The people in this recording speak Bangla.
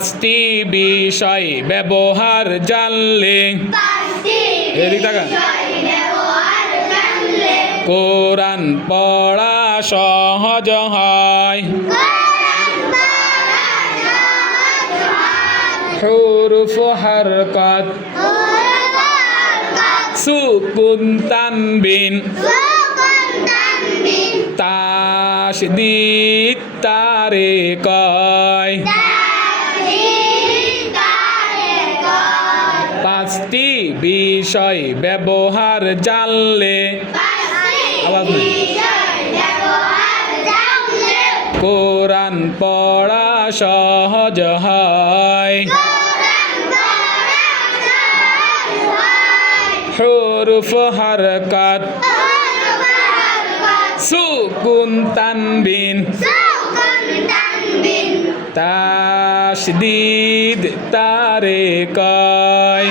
পাঁচটি বিষয় ব্যবহার জানলে এদিক তাকান কোরআন পড়া সহজ হয়। হুরুফ হরকত সুকুন তানবিন তাশদীদ তারেকায়। পাঁচটি বিষয় ব্যবহার জানলে আওয়াজ নেই কোরআন পড়া সহজ হয়। হুরুফ হরকত সুকুন তানবিন তাশদীদ তারেকায়।